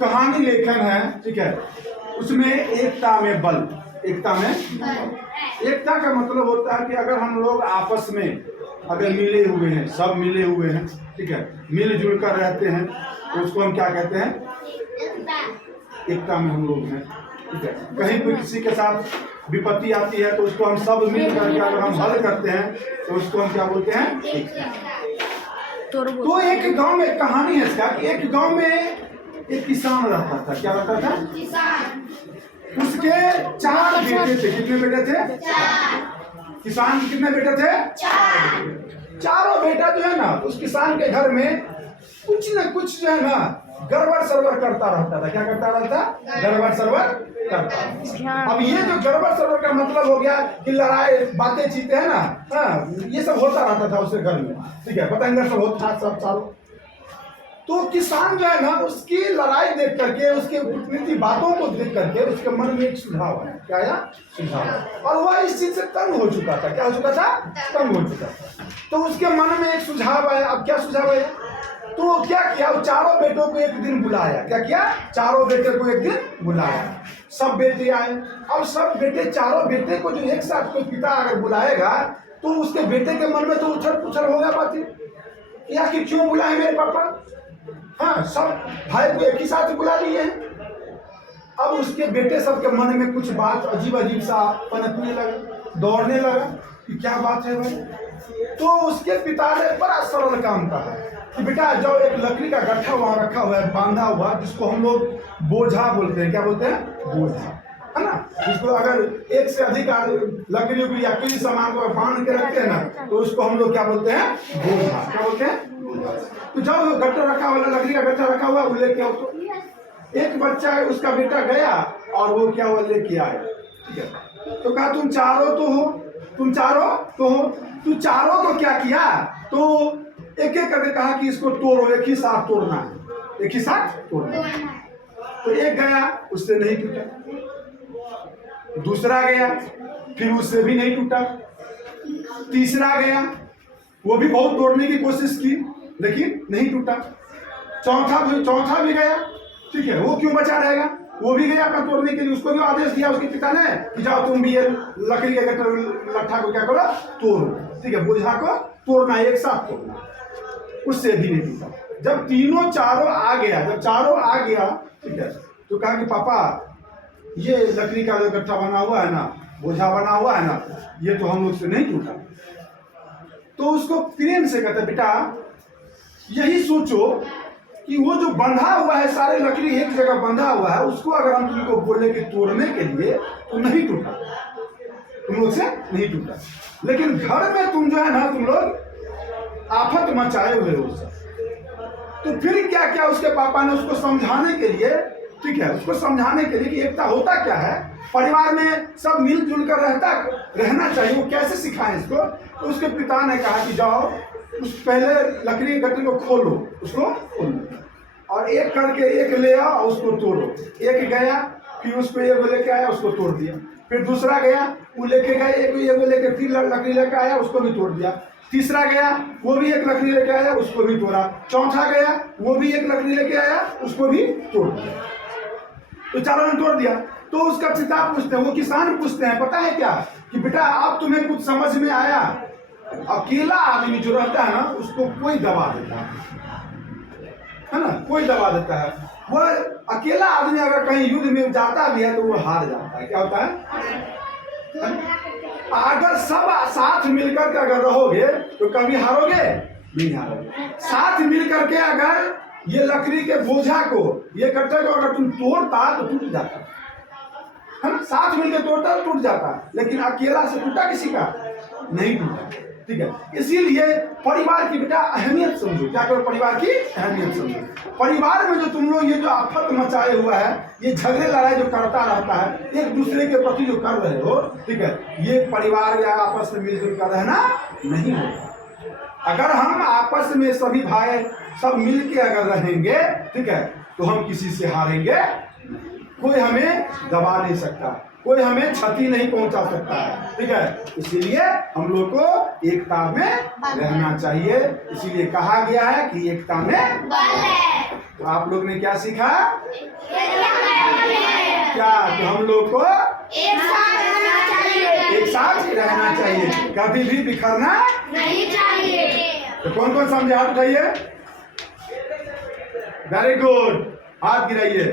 कहानी लेखन है, ठीक है, उसमें एकता में बल, एकता में एकता का मतलब होता है कि अगर हम लोग आपस में अगर मिले हुए हैं, सब मिले हुए हैं, ठीक है, मिलजुल कर रहते हैं, तो उसको हम क्या कहते हैं? एकता में हम लोग हैं, ठीक है। कहीं भी किसी के साथ विपत्ति आती है तो उसको हम सब मिल करके अगर हम हल करते हैं तो उसको हम क्या बोलते हैं? एकता। तो एक गांव में कहानी है इसका कि एक गांव में एक किसान रहता था। क्या रहता था? किसान। उसके 4 बेटे थे। कितने बेटे थे? 4। किसान के कितने बेटे थे? 4। चारों बेटा जो है ना, उस किसान के घर में कुछ न कुछ जो है ना गड़बड़ सरवर करता रहता था। क्या करता रहता? गड़बड़ सरवर करता। अब ये जो गड़बड़ सरवर का मतलब हो गया कि लड़ाई बातें चीते है ना, हाँ, ये सब होता रहता था उसके घर में, ठीक है, पतंगा सब होता था सब चारों। तो किसान जो है ना उसकी लड़ाई देख करके, उसके कूटनीति बातों को देख करके उसके मन में एक सुझाव आया। क्या आया? सुझाव। और वह इस चीज से तंग हो चुका था। क्या हो चुका था? तंग हो चुका था। तो उसके मन में एक सुझाव आया। अब क्या सुझाव आया? तो वो क्या किया? वो चारों बेटों को एक दिन बुलाया। क्या किया? चारों बेटे को एक दिन बुलाया। सब बेटे आए। अब सब बेटे, चारों बेटे को जो एक साथ कोई पिता अगर बुलाएगा तो उसके बेटे के मन में तो उछल पुछल होगा बातें, या कि क्यों बुलाए मेरे पापा? हाँ, सब भाई को एक ही साथ बुला लिए हैं। अब उसके बेटे सबके मन में कुछ बात अजीब अजीब सा पनपने लगा, दौड़ने लगा कि क्या बात है भाई। तो उसके पिता ने बड़ा सरल काम कहा कि बेटा जो एक लकड़ी का गट्ठा वहां रखा हुआ है, बांधा हुआ, जिसको हम लोग बोझा बोलते हैं। क्या बोलते हैं? बोझा, है ना। जिसको अगर एक से अधिक लकड़ियों की या किसी सामान को बांध के रखते हैं ना तो उसको हम लोग क्या बोलते हैं? बोझा। क्या बोलते हैं? तो जब गट्ठा रखा हुआ, लकड़ी का गट्ठा रखा हुआ, वो लेके आओ। तो एक बच्चा है, उसका बेटा गया और वो क्या हुआ? लेके आया, ठीक है। तो कहा तुम चारों तो हो, तुम चारों तो हो, तू चारों को क्या किया? तो एक एक करके कहा कि इसको तोड़ो, एक ही साथ तोड़ना है, एक ही साथ तोड़ना है। तो एक गया, उससे नहीं टूटा। दूसरा गया, फिर उससे भी नहीं टूटा। तीसरा गया, वो भी बहुत तोड़ने की कोशिश की लेकिन नहीं टूटा। चौथा भी गया, ठीक है, वो क्यों बचा रहेगा? वो भी गया अपना तोड़ने के लिए। उसको भी आदेश दिया उसके पिता ने कि जाओ तुम भी ये लकड़ी के लट्ठा को क्या करो? तोड़ो, ठीक है, बोझा को तोड़ना, एक साथ तोड़ना। उससे भी नहीं टूटा। जब तीनों चारों आ गया, जब चारों आ गया, ठीक है, तो कहा कि पापा ये लकड़ी का जो गट्ठा बना हुआ है ना, बोझा बना हुआ है ना, ये तो हम लोग से नहीं टूटा। तो उसको प्रेम से कहते बेटा यही सोचो कि वो जो बंधा हुआ है, सारे लकड़ी एक जगह बंधा हुआ है, उसको अगर हम तुमको बोले कि तोड़ने के लिए तो नहीं टूटा, तुम लोग से नहीं टूटा। लेकिन घर में तुम जो है ना, तुम लोग आफत मचाए हुए हो सब। तो फिर क्या क्या उसके पापा ने उसको समझाने के लिए, ठीक है, उसको समझाने के लिए कि एकता होता क्या है, परिवार में सब मिलजुल कर रहना चाहिए, वो कैसे सिखाएं इसको। तो उसके पिता ने कहा कि जाओ उस पहले लकड़ी के गट्ठे को खोलो, उसको खोलो और एक करके एक ले आओ और उसको तोड़ो। एक गया, फिर उसको एक लेके आया, उसको तोड़ दिया। फिर दूसरा गया, वो लेके गया, एक लेके फिर लकड़ी लेके आया, उसको भी तोड़ दिया। तीसरा गया, वो भी एक लकड़ी लेके आया, उसको भी तोड़ा। चौथा गया, वो भी एक लकड़ी लेके आया, उसको भी तोड़ दिया। तो चारों ने तोड़ दिया। तो उसका पिता पूछते हैं, वो किसान पूछते हैं, पता है क्या कि बेटा अब तुम्हें कुछ समझ में आया? अकेला आदमी जो रहता है ना उसको कोई दबा देता है ना, कोई दबा देता है। वो अकेला आदमी अगर कहीं युद्ध में जाता भी है तो वो हार जाता है। क्या होता है? अगर सब साथ मिलकर के अगर रहोगे तो कभी हारोगे नहीं, हारोगे। साथ मिलकर के अगर ये लकड़ी के बोझा को, ये गट्ठे को अगर तुम तोड़ता तो टूट जाता है ना, साथ मिलकर तोड़ता तो टूट जाता, लेकिन अकेला से टूटा किसी का नहीं टूटा, ठीक है। इसीलिए परिवार की बेटा अहमियत समझो। क्या करो? परिवार की अहमियत समझो। परिवार में जो तुम लोग ये जो आफत मचाए हुआ है, ये झगड़े लड़ाई जो करता रहता है एक दूसरे के प्रति जो कर रहे हो, ठीक है, ये परिवार या आपस में मिलजुल कर रहना नहीं होगा। अगर हम आपस में सभी भाई सब मिल के अगर रहेंगे, ठीक है, तो हम किसी से हारेंगे। कोई हमें दबा नहीं सकता, कोई हमें क्षति नहीं पहुंचा सकता है, ठीक है। इसीलिए हम लोग को एकता में रहना चाहिए। इसीलिए कहा गया है कि एकता में बल है। तो आप लोग ने क्या सीखा? क्या? कि हम लोग को एक साथ रहना चाहिए, कभी भी बिखरना नहीं चाहिए। तो कौन कौन समझे? हाथ उठाइए। वेरी गुड, हाथ गिराइए।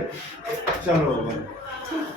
चलो